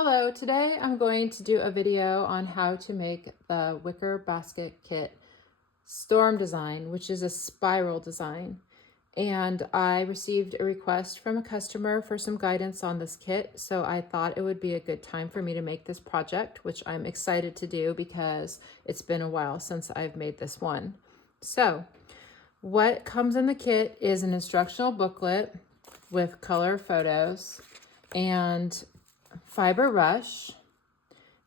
Hello, today I'm going to do a video on how to make the Wicker basket kit storm design, which is a spiral design. And I received a request from a customer for some guidance on this kit, so I thought it would be a good time for me to make this project, which I'm excited to do because it's been a while since I've made this one. So what comes in the kit is an instructional booklet with color photos and fiber rush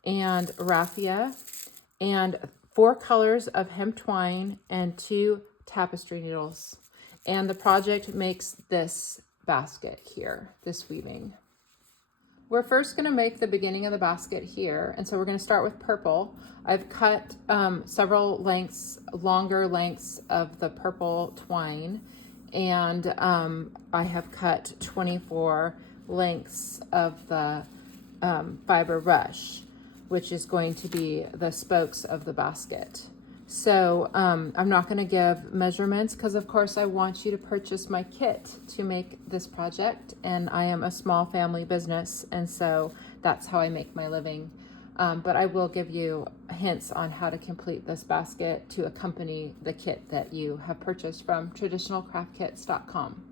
and raffia and 4 colors of hemp twine and 2 tapestry needles. And the project makes this basket here, this weaving. We're first going to make the beginning of the basket here, and so we're going to start with purple. I've cut several longer lengths of the purple twine, and I have cut 24 lengths of the fiber rush, which is going to be the spokes of the basket. So I'm not going to give measurements because of course I want you to purchase my kit to make this project, and I am a small family business, and so that's how I make my living. But I will give you hints on how to complete this basket to accompany the kit that you have purchased from traditionalcraftkits.com.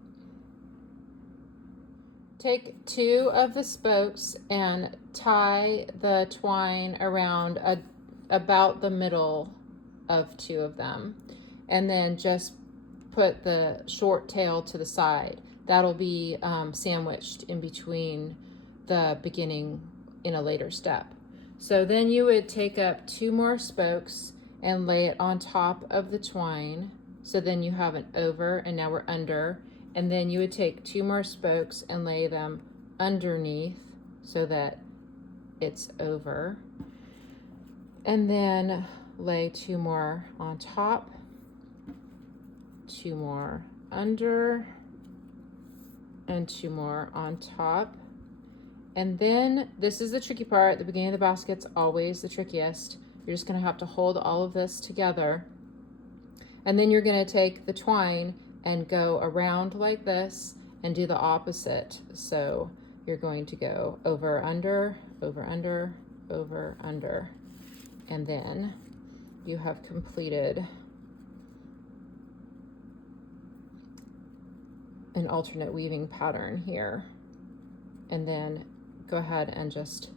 Take 2 of the spokes and tie the twine around about the middle of 2 of them, and then just put the short tail to the side. That'll be sandwiched in between the beginning in a later step. So then you would take up 2 more spokes and lay it on top of the twine. So then you have an over, and now we're under. And then you would take 2 more spokes and lay them underneath so that it's over. And then lay 2 more on top, 2 more under, and 2 more on top. And then this is the tricky part. The beginning of the basket's always the trickiest. You're just going to have to hold all of this together. And then you're going to take the twine and go around like this and do the opposite. So you're going to go over, under, over, under, over, under, and then you have completed an alternate weaving pattern here. And then go ahead and just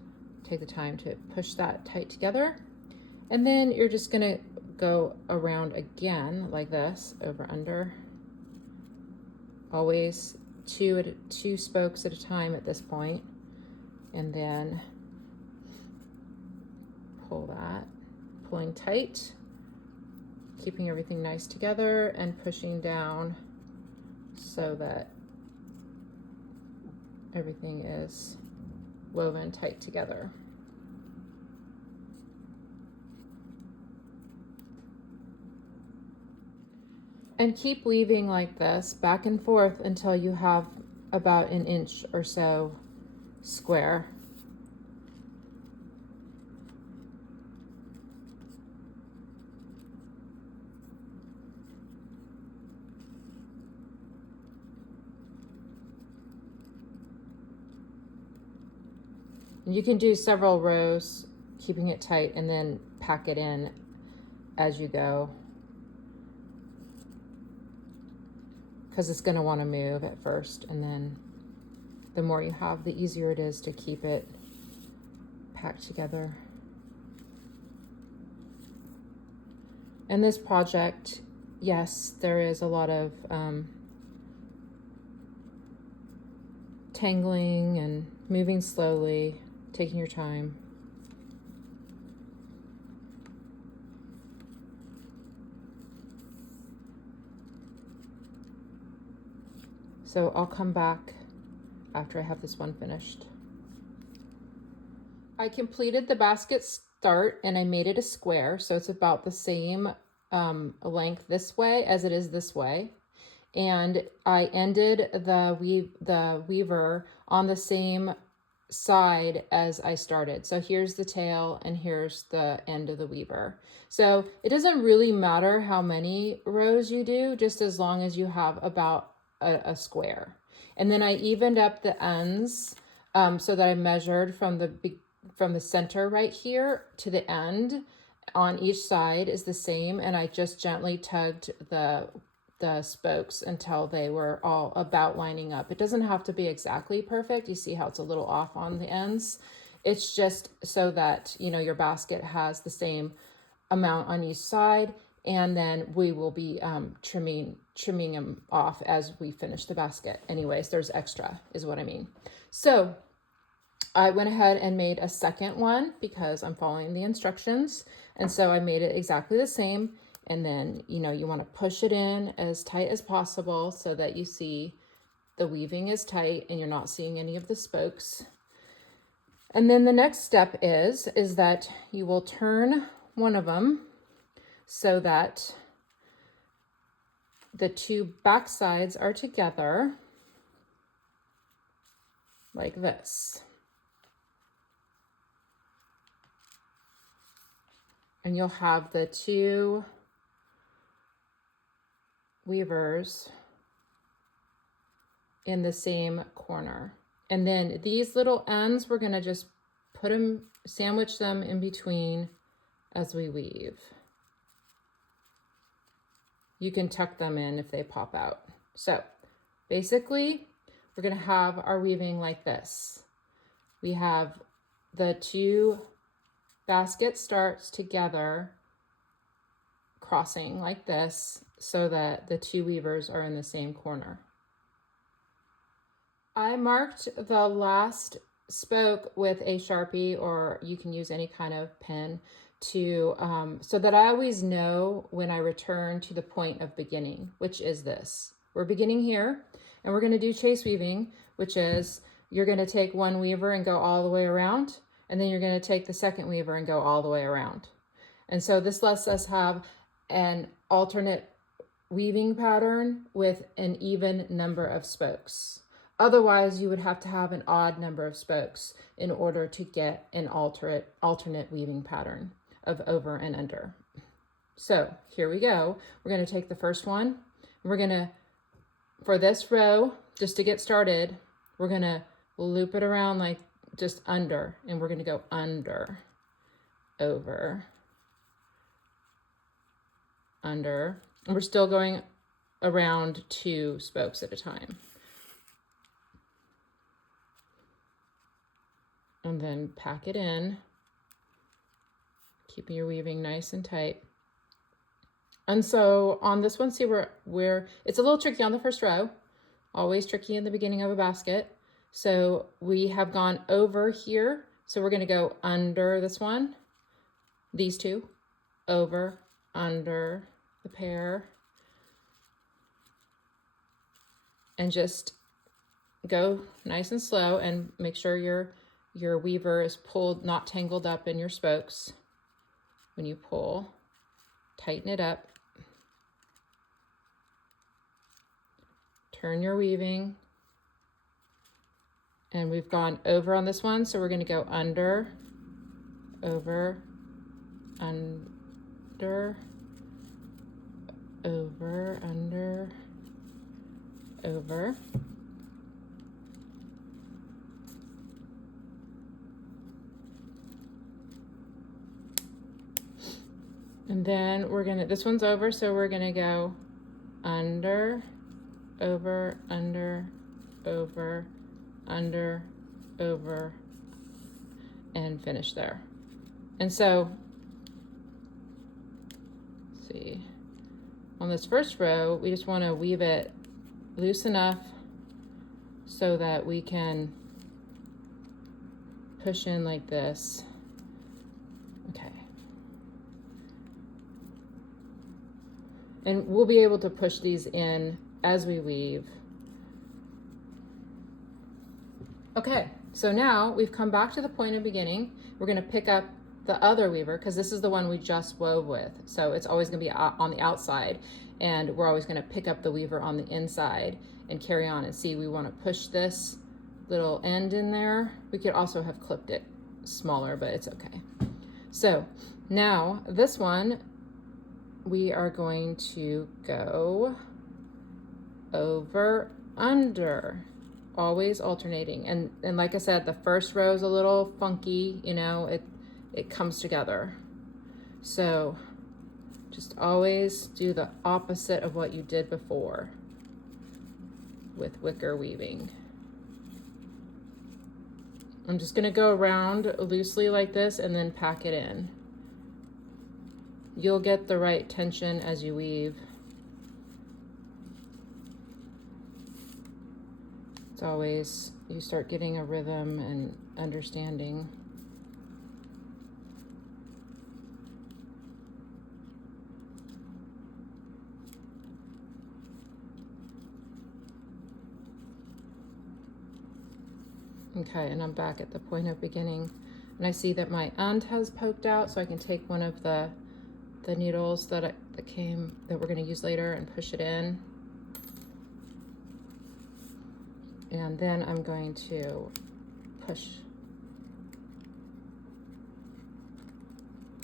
take the time to push that tight together. And then you're just gonna go around again like this, over, under. Always 2 spokes at a time at this point, and then pull that, pulling tight, keeping everything nice together and pushing down so that everything is woven tight together. And keep weaving like this back and forth until you have about 1 inch or so square. And you can do several rows, keeping it tight, and then pack it in as you go, because it's going to want to move at first, and then the more you have, the easier it is to keep it packed together. And this project, yes, there is a lot of tangling and moving slowly, taking your time. So I'll come back after I have this one finished. I completed the basket start and I made it a square, so it's about the same length this way as it is this way. And I ended the weaver on the same side as I started. So here's the tail and here's the end of the weaver. So it doesn't really matter how many rows you do, just as long as you have about a square. And then I evened up the ends so that I measured from the center right here to the end on each side is the same, and I just gently tugged the spokes until they were all about lining up. It doesn't have to be exactly perfect. You see how it's a little off on the ends. It's just so that, you know, your basket has the same amount on each side, and then we will be trimming them off as we finish the basket. Anyways, there's extra is what I mean. So I went ahead and made a second one because I'm following the instructions. And so I made it exactly the same. And then, you know, you want to push it in as tight as possible so that you see the weaving is tight and you're not seeing any of the spokes. And then the next step is that you will turn one of them so that the two back sides are together like this. And you'll have the two weavers in the same corner. And then these little ends, we're gonna just sandwich them in between as we weave. You can tuck them in if they pop out. So basically, we're gonna have our weaving like this. We have the two basket starts together, crossing like this, so that the two weavers are in the same corner. I marked the last spoke with a Sharpie, or you can use any kind of pen to so that I always know when I return to the point of beginning, which is this. We're beginning here, and we're going to do chase weaving, which is you're going to take one weaver and go all the way around, and then you're going to take the second weaver and go all the way around. And so this lets us have an alternate weaving pattern with an even number of spokes. Otherwise, you would have to have an odd number of spokes in order to get an alternate weaving pattern of over and under. So here we go. We're going to take the first one. And we're going to, for this row, just to get started, we're going to loop it around like just under, and we're going to go under, over, under. And we're still going around 2 spokes at a time. And then pack it in, keeping your weaving nice and tight. And so on this one, see where it's a little tricky on the first row, always tricky in the beginning of a basket. So we have gone over here. So we're going to go under this one, these two, over, under the pair, and just go nice and slow and make sure your weaver is pulled, not tangled up in your spokes. When you pull, tighten it up. Turn your weaving. And we've gone over on this one, so we're going to go under, over, under, over, under, over. And then we're gonna, this one's over, so we're gonna go under, over, under, over, under, over, and finish there. And so, let's see, on this first row, we just wanna weave it loose enough so that we can push in like this. Okay. And we'll be able to push these in as we weave. Okay, so now we've come back to the point of beginning. We're gonna pick up the other weaver because this is the one we just wove with. So it's always gonna be on the outside, and we're always gonna pick up the weaver on the inside and carry on. And see, we wanna push this little end in there. We could also have clipped it smaller, but it's okay. So now this one, we are going to go over, under, always alternating. And like I said, the first row is a little funky, you know, it comes together. So just always do the opposite of what you did before with wicker weaving. I'm just gonna go around loosely like this and then pack it in. You'll get the right tension as you weave. It's always, you start getting a rhythm and understanding. Okay, and I'm back at the point of beginning, and I see that my end has poked out, so I can take one of the needles that we're going to use later and push it in. And then I'm going to push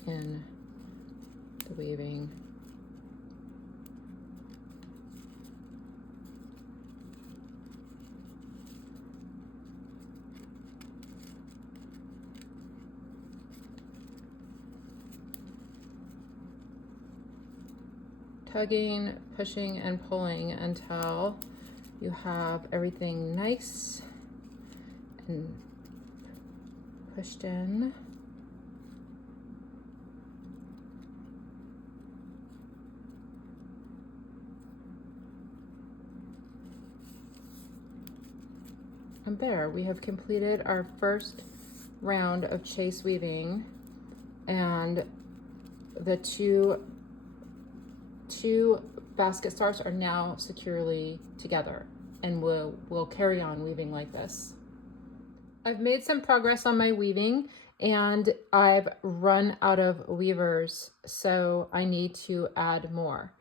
in the weaving. Tugging, pushing, and pulling until you have everything nice and pushed in. And there, we have completed our first round of chase weaving, and the two basket starts are now securely together, and we'll carry on weaving like this. I've made some progress on my weaving, and I've run out of weavers, so I need to add more.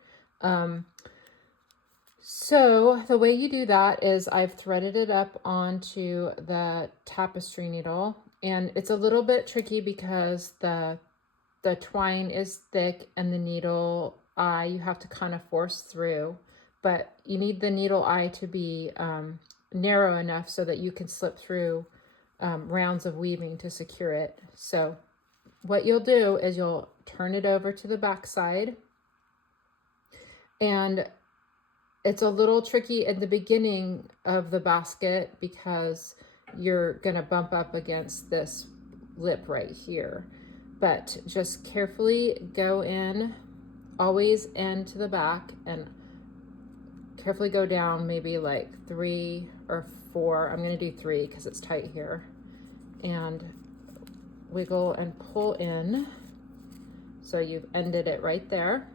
So the way you do that is I've threaded it up onto the tapestry needle, and it's a little bit tricky because the twine is thick and the needle eye you have to kind of force through, but you need the needle eye to be narrow enough so that you can slip through rounds of weaving to secure it. So what you'll do is you'll turn it over to the back side, and it's a little tricky at the beginning of the basket because you're gonna bump up against this lip right here, but just carefully go in, always end to the back, and carefully go down maybe like 3 or 4. I'm gonna do 3 because it's tight here, and wiggle and pull in. So you've ended it right there.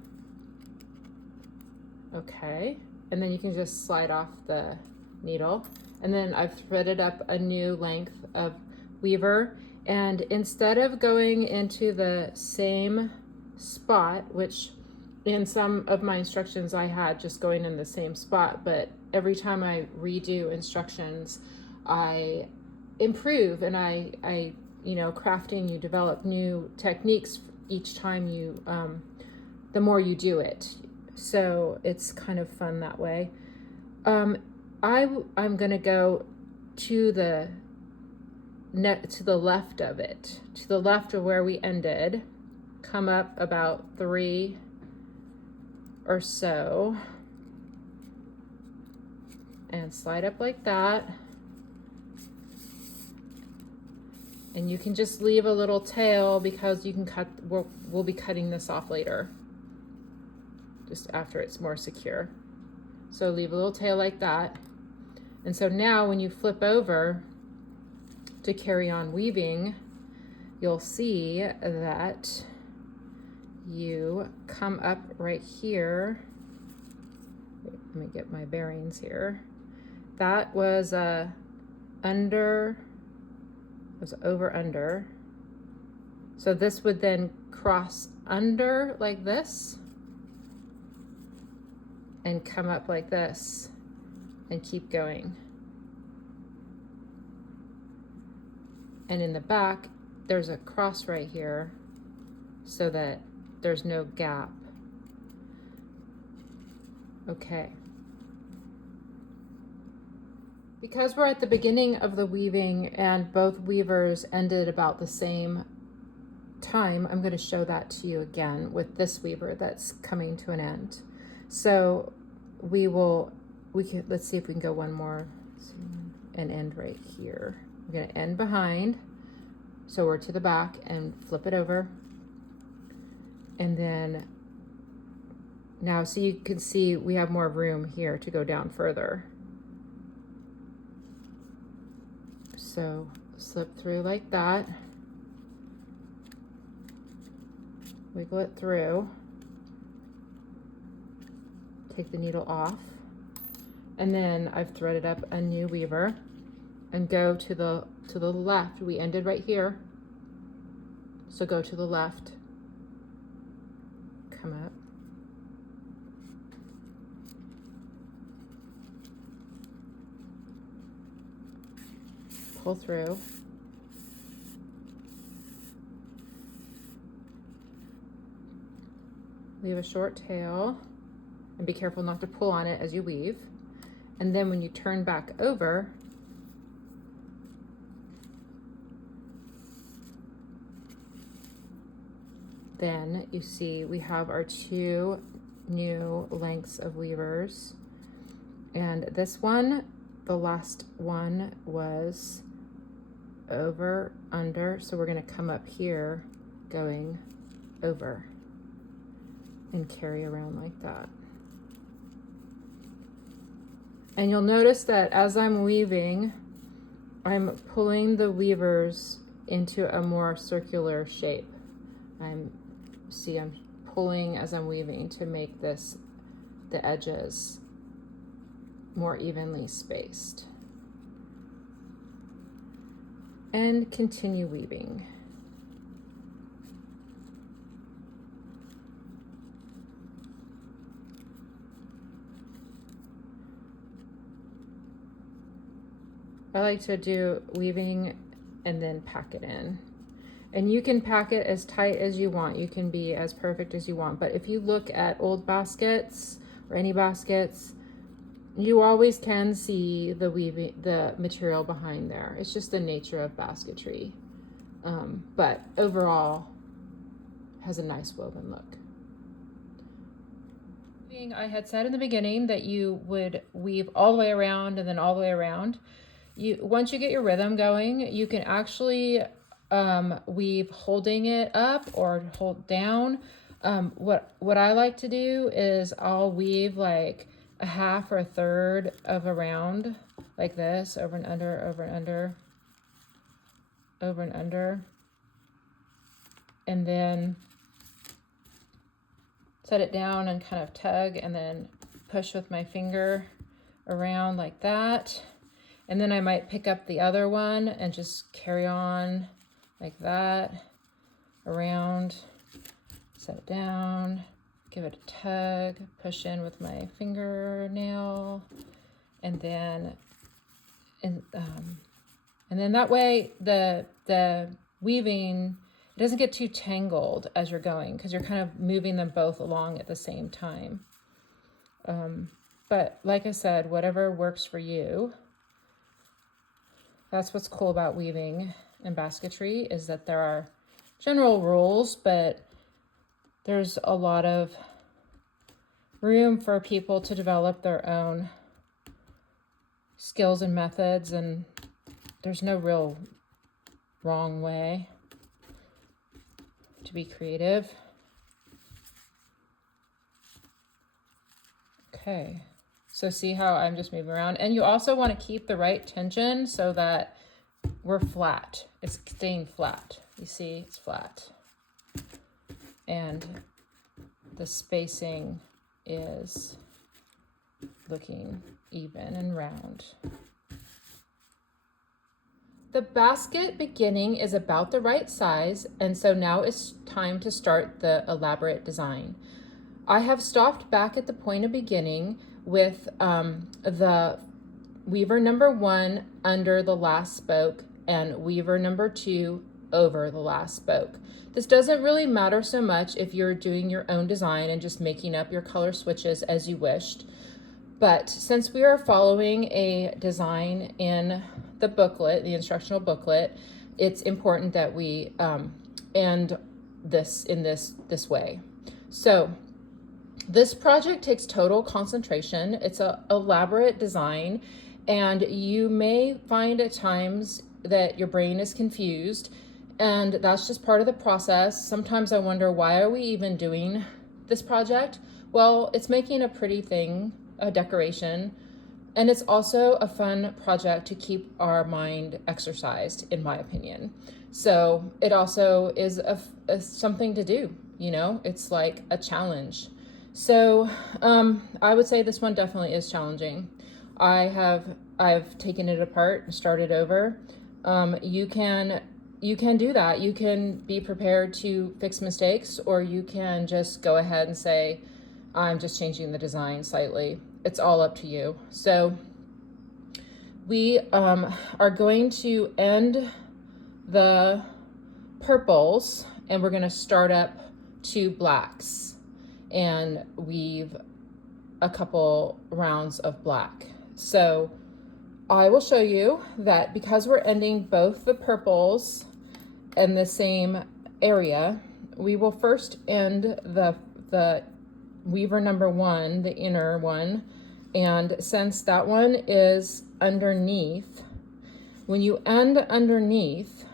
Okay, and then you can just slide off the needle, and then I've threaded up a new length of weaver, and instead of going into the same spot, which in some of my instructions I had just going in the same spot, but every time I redo instructions I improve, and I you know, crafting, you develop new techniques each time you the more you do it, so it's kind of fun that way. I'm gonna go to the left of it, to the left of where we ended, come up about 3 or so, and slide up like that. And you can just leave a little tail because you can cut, we'll be cutting this off later, just after it's more secure. So leave a little tail like that. And so now when you flip over to carry on weaving, you'll see that you come up right here. Let me get my bearings here. That was under, was over under. So this would then cross under like this and come up like this and keep going. And in the back, there's a cross right here so that there's no gap. Okay. Because we're at the beginning of the weaving and both weavers ended about the same time, I'm going to show that to you again with this weaver that's coming to an end. So let's see if we can go one more and end right here. We're going to end behind, so we're to the back, and flip it over. And then now, so you can see we have more room here to go down further. So slip through like that, wiggle it through, take the needle off, and then I've threaded up a new weaver and go to the left. We ended right here, so go to the left, come up, pull through, leave a short tail, and be careful not to pull on it as you weave. And then when you turn back over, then you see we have our two new lengths of weavers. And this one, the last one, was over, under, so we're going to come up here going over and carry around like that. And you'll notice that as I'm weaving, I'm pulling the weavers into a more circular shape. I'm pulling as I'm weaving to make the edges more evenly spaced. And continue weaving. I like to do weaving and then pack it in. And you can pack it as tight as you want. You can be as perfect as you want. But if you look at old baskets or any baskets, you always can see the material behind there. It's just the nature of basketry. But overall, has a nice woven look. I had said in the beginning that you would weave all the way around and then all the way around. Once you get your rhythm going, you can actually weave holding it up or hold down. What I like to do is I'll weave like a half or a third of a round like this, over and under, over and under, over and under, and then set it down and kind of tug and then push with my finger around like that. And then I might pick up the other one and just carry on like that, around, set it down, give it a tug, push in with my fingernail, and then that way the weaving, it doesn't get too tangled as you're going, because you're kind of moving them both along at the same time. But like I said, whatever works for you. That's what's cool about weaving and basketry, is that there are general rules, but there's a lot of room for people to develop their own skills and methods, and there's no real wrong way to be creative. Okay. So see how I'm just moving around? And you also want to keep the right tension so that we're flat. It's staying flat. You see, it's flat. And the spacing is looking even and round. The basket beginning is about the right size, and so now it's time to start the elaborate design. I have stopped back at the point of beginning with the weaver number 1 under the last spoke and weaver number 2 over the last spoke. This doesn't really matter so much if you're doing your own design and just making up your color switches as you wished, But since we are following a design in the booklet, the instructional booklet, it's important that we end this in this way. So this project takes total concentration. It's an elaborate design, and you may find at times that your brain is confused, and that's just part of the process. Sometimes I wonder, why are we even doing this project? Well, it's making a pretty thing, a decoration, and it's also a fun project to keep our mind exercised, in my opinion. So it also is something to do, you know, it's like a challenge. So I would say this one definitely is challenging. I've taken it apart and started over. You can do that. You can be prepared to fix mistakes, or you can just go ahead and say, I'm just changing the design slightly. It's all up to you. So we are going to end the purples, and we're going to start up 2 blacks and weave a couple rounds of black. So I will show you that because we're ending both the purples in the same area, we will first end the weaver number 1, the inner one, and since that one is underneath, when you end underneath,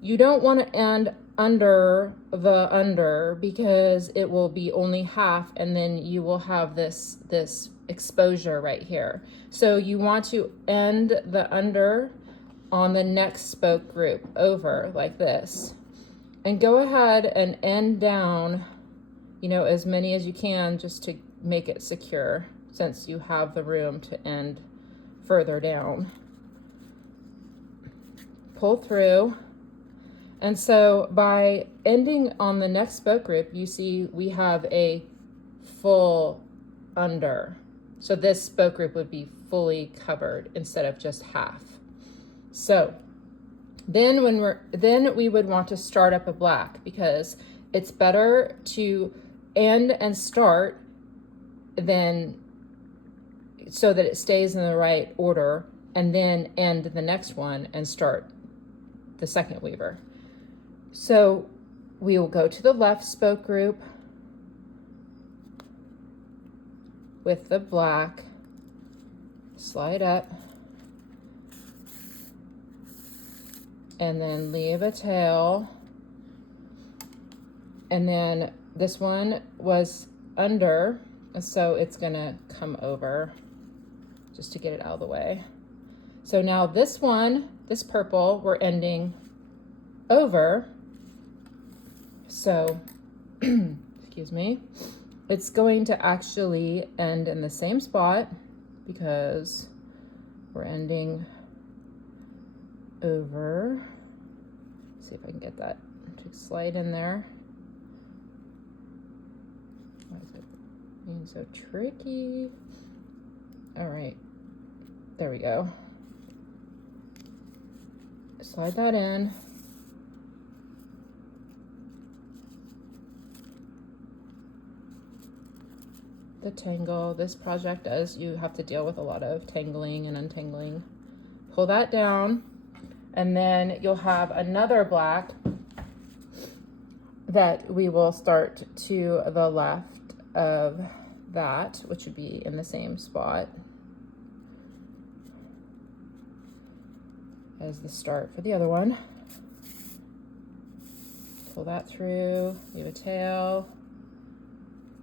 you don't want to end under the under, because it will be only half, and then you will have this exposure right here. So you want to end the under on the next spoke group over like this, and go ahead and end down, you know, as many as you can, just to make it secure, since you have the room to end further down. Pull through. And so by ending on the next spoke group, you see we have a full under. So this spoke group would be fully covered instead of just half. So then we would want to start up a black, because it's better to end and start than, so that it stays in the right order, and then end the next one and start the second weaver. So we will go to the left spoke group with the black, slide up, and then leave a tail. And then this one was under, so it's gonna come over just to get it out of the way. So now this one, this purple, we're ending over. So, excuse me, it's going to actually end in the same spot, because we're ending over. Let's see if I can get that to slide in there. Why is it being so tricky? All right, there we go. Slide that in. The tangle, this project does, you have to deal with a lot of tangling and untangling. Pull that down, and then you'll have another black that we will start to the left of that, which would be in the same spot as the start for the other one. Pull that through, leave a tail.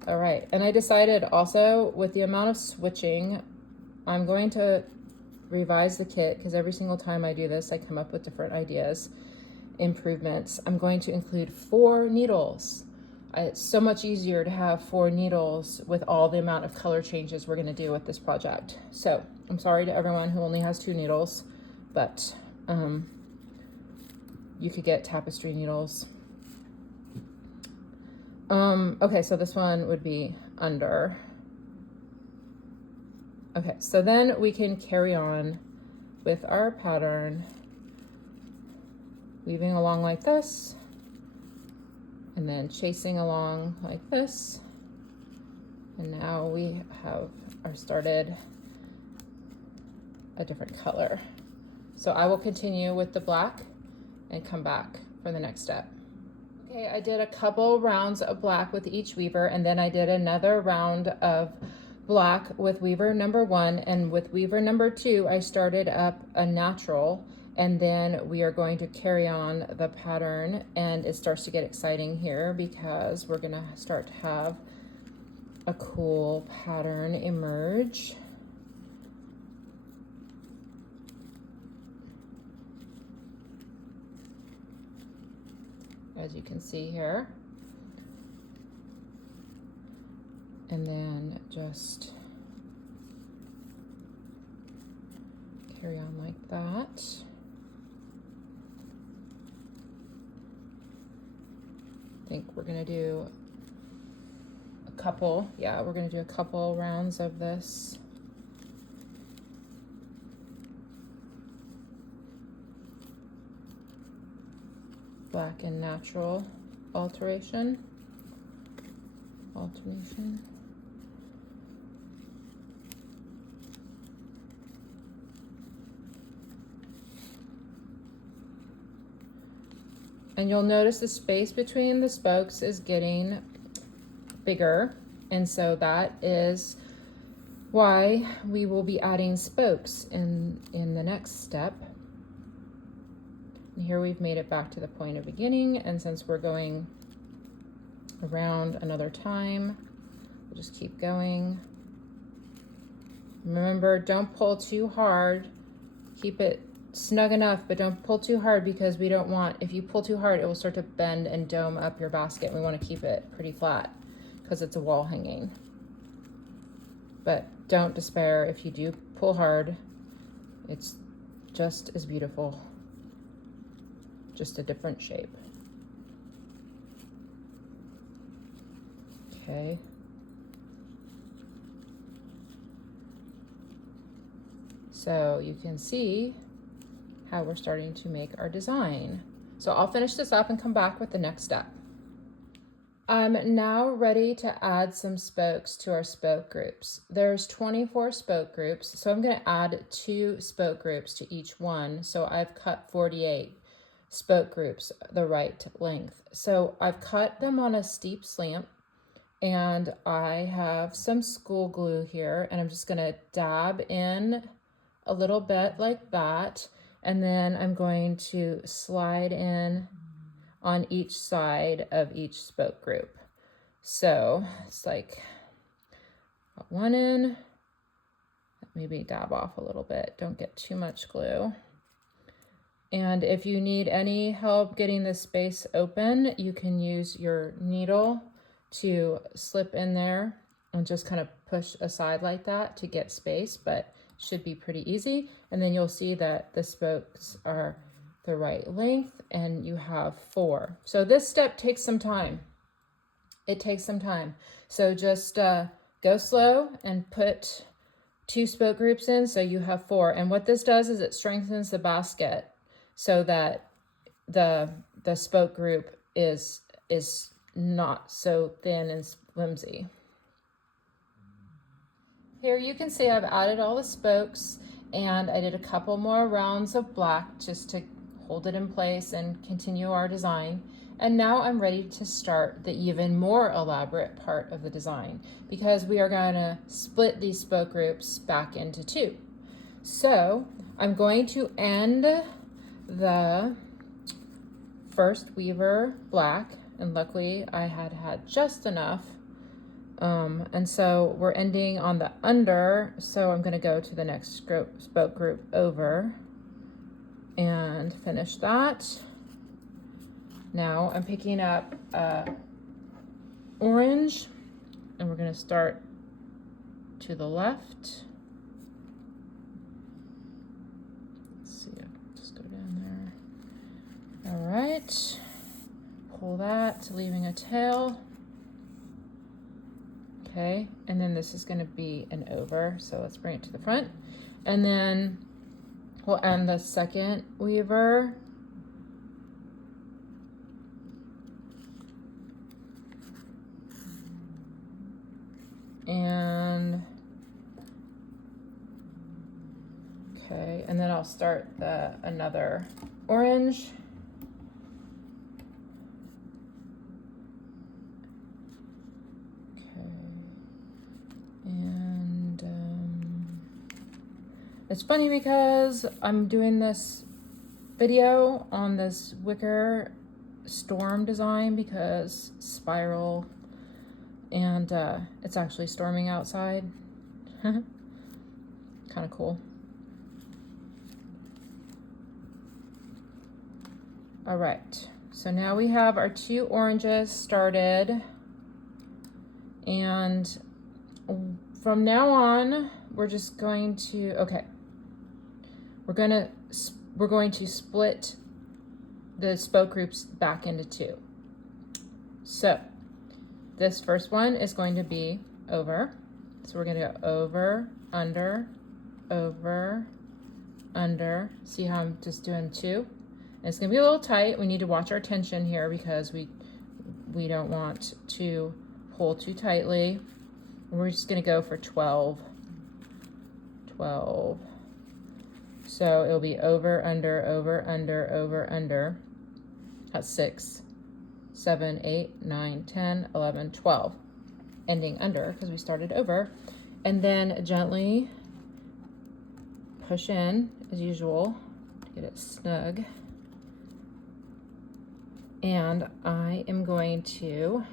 All right, and I decided also, with the amount of switching, I'm going to revise the kit, because every single time I do this, I come up with different ideas, improvements. I'm going to include 4 needles. It's so much easier to have 4 needles with all the amount of color changes we're gonna do with this project. So I'm sorry to everyone who only has 2 needles, but you could get tapestry needles. Okay, so this one would be under. Okay, so then we can carry on with our pattern, weaving along like this, and then chasing along like this, And now we have started a different color. So I will continue with the black and come back for the next step. Okay, I did a couple rounds of black with each weaver, and then I did another round of black with weaver number 1, and with weaver number 2 I started up a natural, and then we are going to carry on the pattern, and it starts to get exciting here because we're gonna start to have a cool pattern emerge. As you can see here. And then just carry on like that. I think we're gonna do a couple, yeah, we're gonna do a couple rounds of this. Black and natural alternation. And you'll notice the space between the spokes is getting bigger, and so that is why we will be adding spokes in the next step. And here we've made it back to the point of beginning, and since we're going around another time, we'll just keep going. Remember, don't pull too hard. Keep it snug enough, but don't pull too hard, because we don't want, if you pull too hard, it will start to bend and dome up your basket. We want to keep it pretty flat because it's a wall hanging. But don't despair if you do pull hard. It's just as beautiful. Just a different shape. Okay. So you can see how we're starting to make our design. So I'll finish this up and come back with the next step. I'm now ready to add some spokes to our spoke groups. There's 24 spoke groups, so I'm going to add 2 spoke groups to each one. So I've cut 48 spoke groups the right length. So I've cut them on a steep slant, and I have some school glue here, and I'm just going to dab in a little bit like that, and then I'm going to slide in on each side of each spoke group. So it's like one in, maybe dab off a little bit, don't get too much glue. And if you need any help getting this space open, you can use your needle to slip in there and just kind of push aside like that to get space, but should be pretty easy. And then you'll see that the spokes are the right length, and you have 4. So this step takes some time. It takes some time. So just go slow and put 2 spoke groups in so you have 4. And what this does is it strengthens the basket so that the spoke group is not so thin and flimsy. Here you can see I've added all the spokes, and I did a couple more rounds of black just to hold it in place and continue our design. And now I'm ready to start the even more elaborate part of the design, because we are going to split these spoke groups back into 2. So I'm going to end the first weaver black, and luckily I had just enough, and so we're ending on the under, so I'm going to go to the next spoke group over and finish that. Now I'm picking up orange, and we're going to start to the left. Let's see, I'll just go down there. All right, pull that, leaving a tail. Okay, and then this is going to be an over, so let's bring it to the front, and then we'll end the second weaver. I'll start another orange. Okay. And it's funny because I'm doing this video on this wicker storm design because spiral, and it's actually storming outside. Kind of cool. All right, so now we have our 2 oranges started, and from now on we're just going to, okay, we're going to split the spoke groups back into 2. So this first one is going to be over. So we're going to go over, under, under. See how I'm just doing 2? And it's going to be a little tight. We need to watch our tension here because we don't want to pull too tightly. We're just going to go for 12. 12. So it'll be over, under, over, under, over, under. That's 6, 7, 8, 9, 10, 11, 12. Ending under because we started over. And then gently push in as usual to get it snug. And I am going to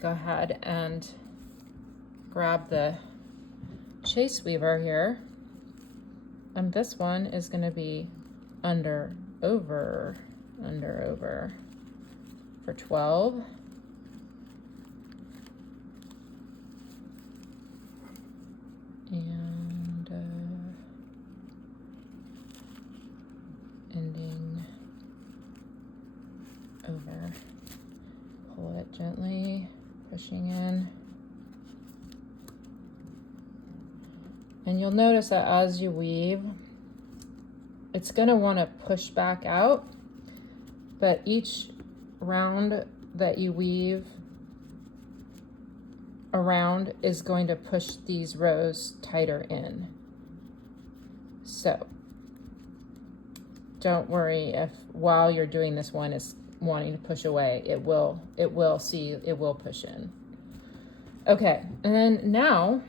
go ahead and grab the chase weaver here. And this one is going to be under, over, for 12. And ending over. Pull it gently, pushing in. And you'll notice that as you weave, it's going to want to push back out, but each round that you weave around is going to push these rows tighter in. So don't worry if while you're doing this one is wanting to push away. It will push in. Okay, and then now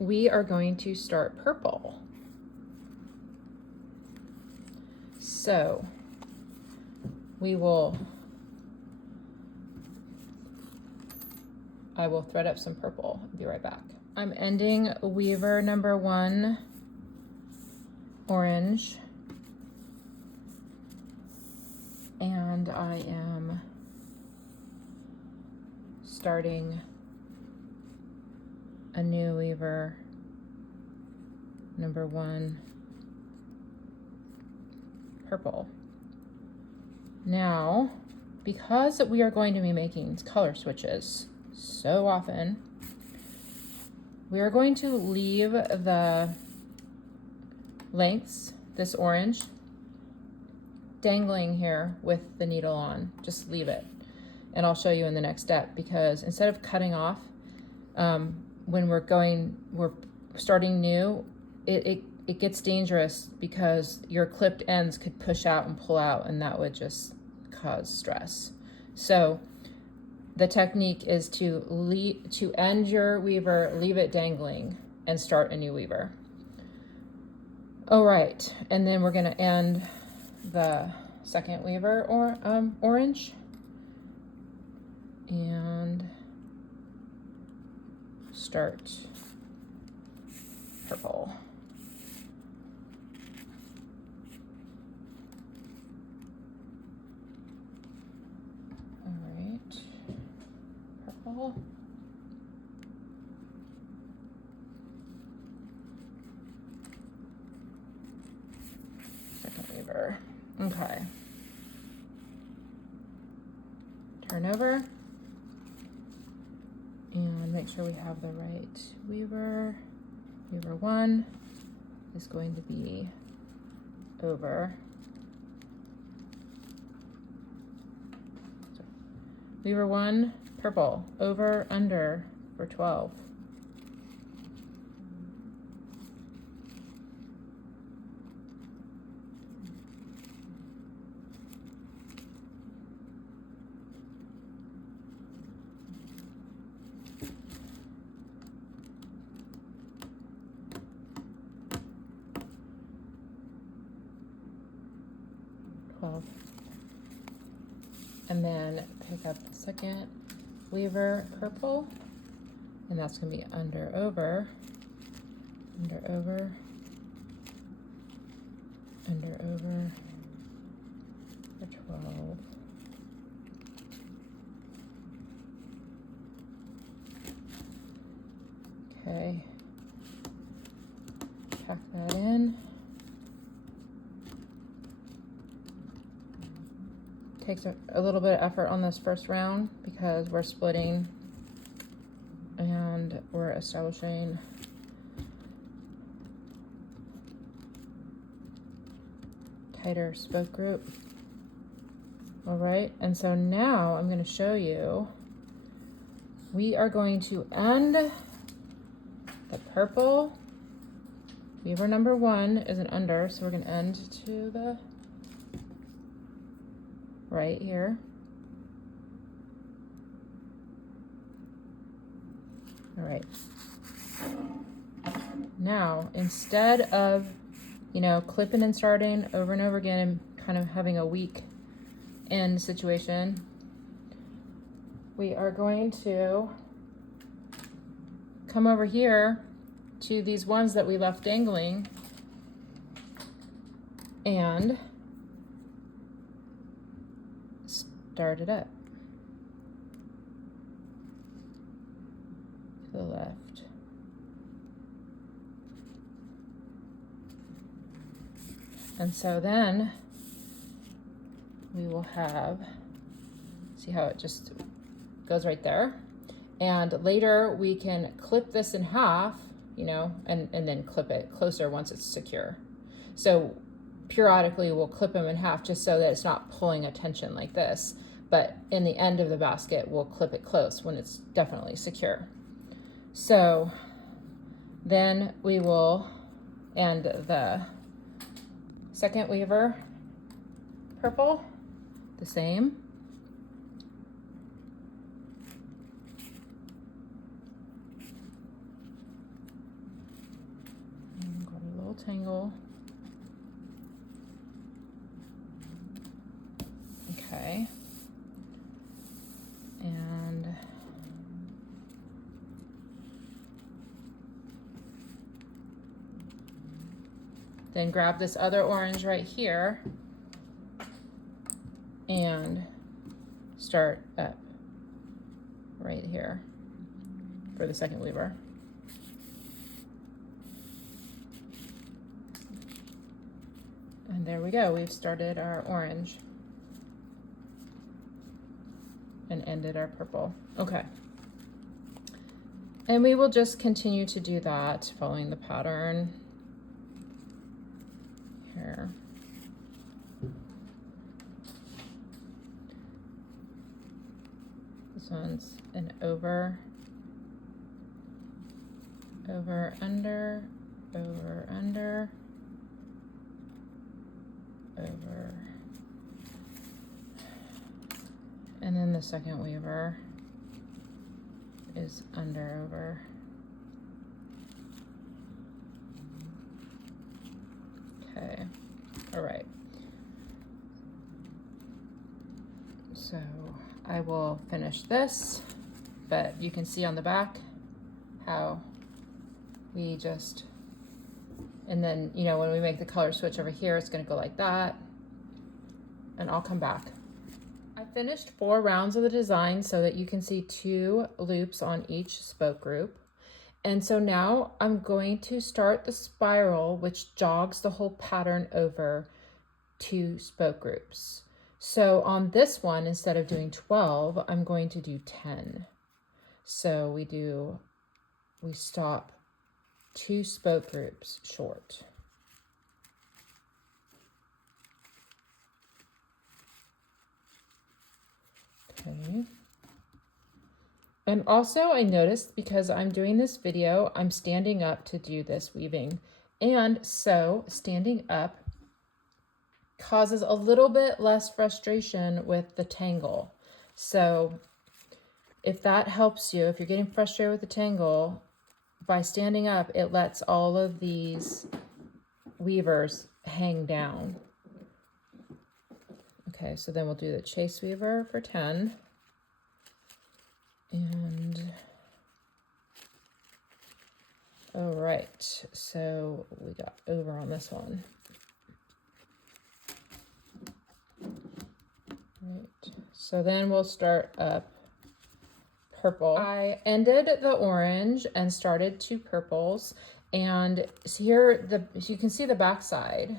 we are going to start purple. So I will thread up some purple. I'll be right back. I'm ending weaver number 1 orange, and I am starting a new weaver number 1 purple. Now, because we are going to be making color switches so often, we are going to leave the lengths, this orange, dangling here with the needle on. Just leave it. And I'll show you in the next step, because instead of cutting off, when we're starting new, it gets dangerous because your clipped ends could push out and pull out, and that would just cause stress. So the technique is to end your weaver, leave it dangling, and start a new weaver. All right, and then we're gonna end the second weaver or orange, and start purple. All right, purple. Second weaver. Okay. Turn over and make sure we have the right weaver. Weaver 1 is going to be over. Weaver 1, purple, over, under for 12. 12. And then pick up the second weaver purple, and that's going to be under, over, under, over, under, over for 12. Okay, pack that in. Takes a little bit of effort on this first round because we're splitting and we're establishing tighter spoke group. All right, and so now I'm going to show you, we are going to end the purple. Weaver number 1 is an under, so we're going to end to the right here. All right. Now, instead of, you know, clipping and starting over and over again and kind of having a weak end situation, we are going to come over here to these ones that we left dangling and start it up to the left. And so then we will have, see how it just goes right there? And later we can clip this in half, you know, and then clip it closer once it's secure. So periodically we'll clip them in half just so that it's not pulling a tension like this. But in the end of the basket, we'll clip it close when it's definitely secure. So then we will end the second weaver purple the same. And got a little tangle. Okay. And then grab this other orange right here and start up right here for the second weaver. And there we go, we've started our orange and ended our purple. Okay. And we will just continue to do that following the pattern here. This one's an over, over, under, over, under, over. And then the second weaver is under, over. Okay, all right. So I will finish this, but you can see on the back how we just, and then, you know, when we make the color switch over here, it's gonna go like that, and I'll come back. I finished 4 rounds of the design so that you can see 2 loops on each spoke group. And so now I'm going to start the spiral, which jogs the whole pattern over 2 spoke groups. So on this one, instead of doing 12, I'm going to do 10. So we stop 2 spoke groups short. Okay. And also I noticed, because I'm doing this video, I'm standing up to do this weaving. And so standing up causes a little bit less frustration with the tangle. So if that helps you, if you're getting frustrated with the tangle, by standing up, it lets all of these weavers hang down. Okay, so then we'll do the chase weaver for 10. And all right, so we got over on this one. Right, so then we'll start up purple. I ended the orange and started 2 purples, and so here so you can see the back side,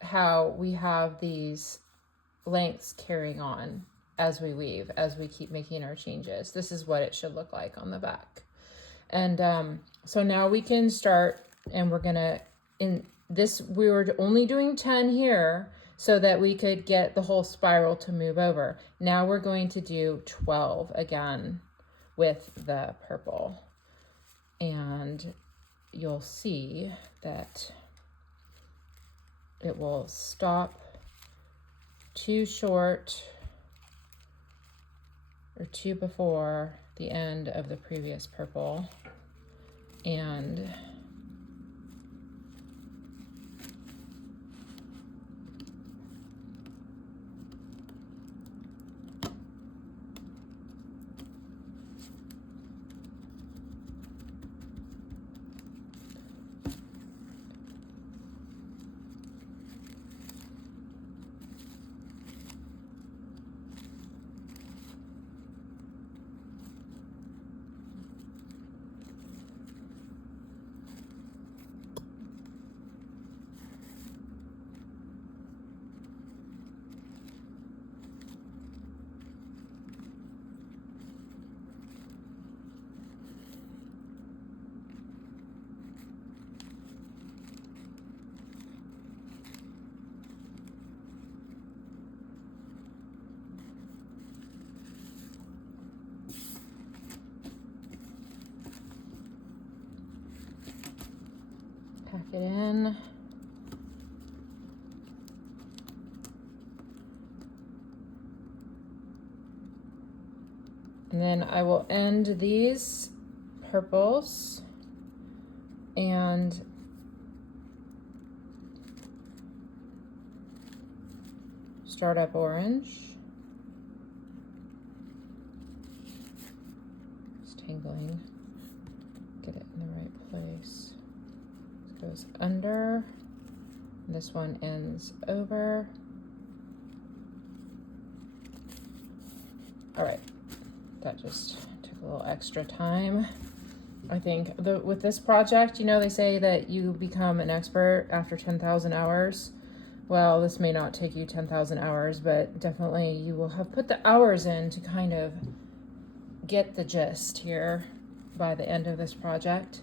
how we have these lengths carrying on as we weave, as we keep making our changes. This is what it should look like on the back. And so now we can start, and we're gonna, in this, we were only doing 10 here so that we could get the whole spiral to move over. Now we're going to do 12 again with the purple. And you'll see that it will stop too short or 2 before the end of the previous purple. And pack it in. And then I will end these purples and start up orange. It's tangling. Get it in the right place. This goes under. This one ends over. All right. That just took a little extra time. I think with this project, you know, they say that you become an expert after 10,000 hours. Well, this may not take you 10,000 hours, but definitely you will have put the hours in to kind of get the gist here by the end of this project.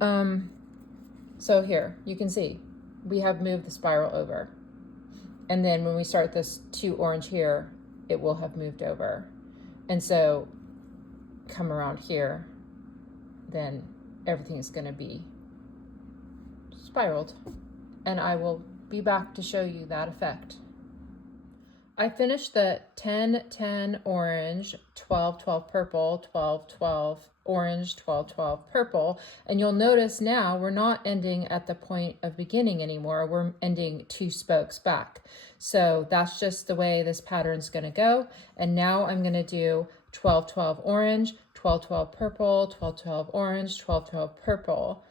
So here, you can see we have moved the spiral over. And then when we start this 2 orange here, it will have moved over. And so come around here, then everything is going to be spiraled. And I will be back to show you that effect. I finished the 10-10 orange, 12-12 purple, 12-12 orange, 12-12 purple. And you'll notice now we're not ending at the point of beginning anymore. We're ending 2 spokes back. So that's just the way this pattern's going to go. And now I'm going to do 12-12 orange, 12-12 purple, 12-12 orange, 12-12 purple.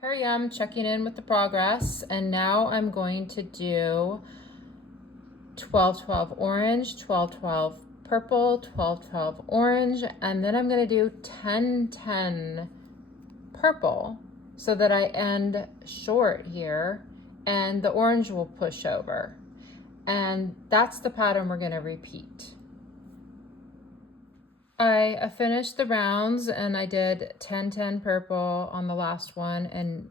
Here I am checking in with the progress. And now I'm going to do 12-12 orange, 12-12 purple, 12-12 orange, and then I'm going to do 10-10 purple so that I end short here and the orange will push over. And that's the pattern we're going to repeat. I finished the rounds and I did 10-10 purple on the last one and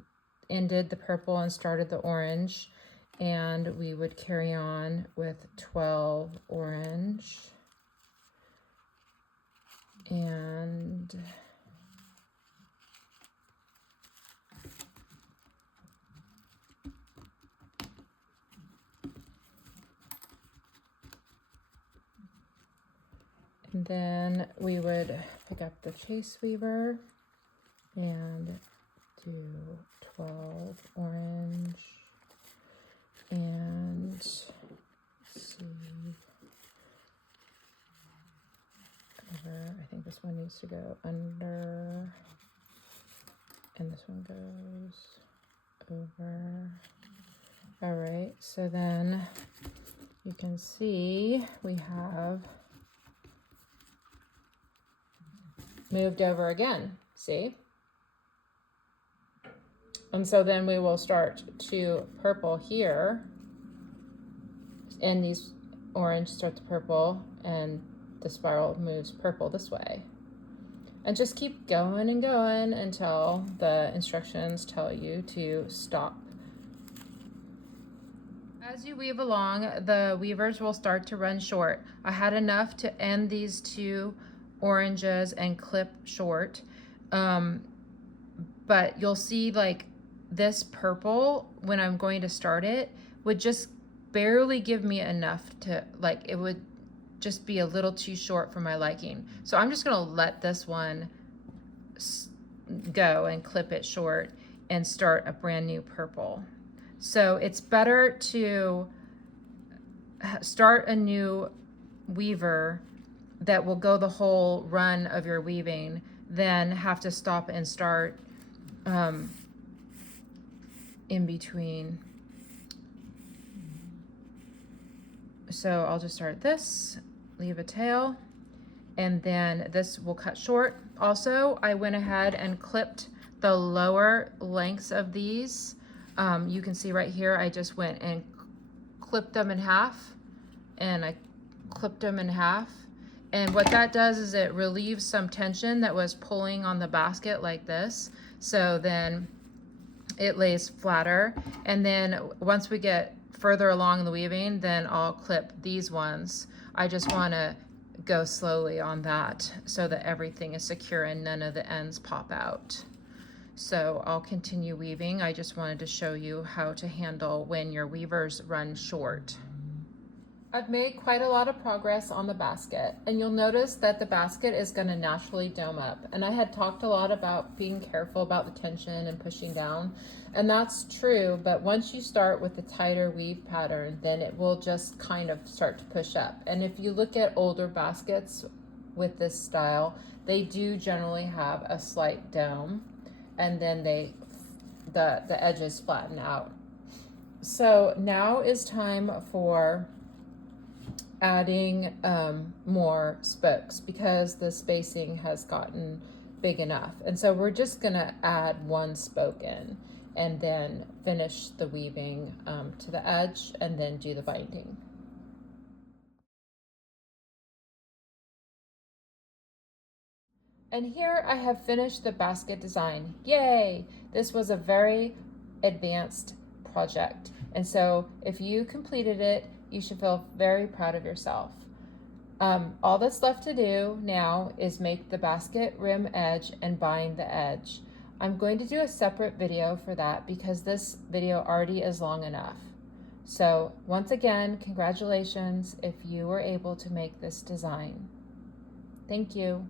ended the purple and started the orange. And we would carry on with 12 orange and then we would pick up the chase weaver and do 12 orange and one needs to go under, and this one goes over. All right, so then you can see we have moved over again, see? And so then we will start to purple here, and these orange start to purple, and the spiral moves purple this way. And just keep going and going until the instructions tell you to stop. As you weave along, the weavers will start to run short. I had enough to end these two oranges and clip short. But you'll see like this purple, when I'm going to start it, would just barely give me enough to, like, it would just be a little too short for my liking. So I'm just gonna let this one go and clip it short and start a brand new purple. So it's better to start a new weaver that will go the whole run of your weaving than have to stop and start in between. So I'll just start this, leave a tail, and then this will cut short. Also, I went ahead and clipped the lower lengths of these. You can see right here, I just went and clipped them in half, and I clipped them in half. And what that does is it relieves some tension that was pulling on the basket like this. So then it lays flatter. And then once we get further along in the weaving, then I'll clip these ones. I just want to go slowly on that so that everything is secure and none of the ends pop out. So I'll continue weaving. I just wanted to show you how to handle when your weavers run short. I've made quite a lot of progress on the basket, and you'll notice that the basket is going to naturally dome up. And I had talked a lot about being careful about the tension and pushing down, and that's true, but once you start with the tighter weave pattern, then it will just kind of start to push up. And if you look at older baskets with this style, they do generally have a slight dome, and then the edges flatten out. So now is time for adding more spokes because the spacing has gotten big enough. And so we're just gonna add one spoke in and then finish the weaving to the edge and then do the binding. And here I have finished the basket design. Yay! This was a very advanced project. And so if you completed it, you should feel very proud of yourself. All that's left to do now is make the basket rim edge and bind the edge. I'm going to do a separate video for that because this video already is long enough. So once again, congratulations if you were able to make this design. Thank you.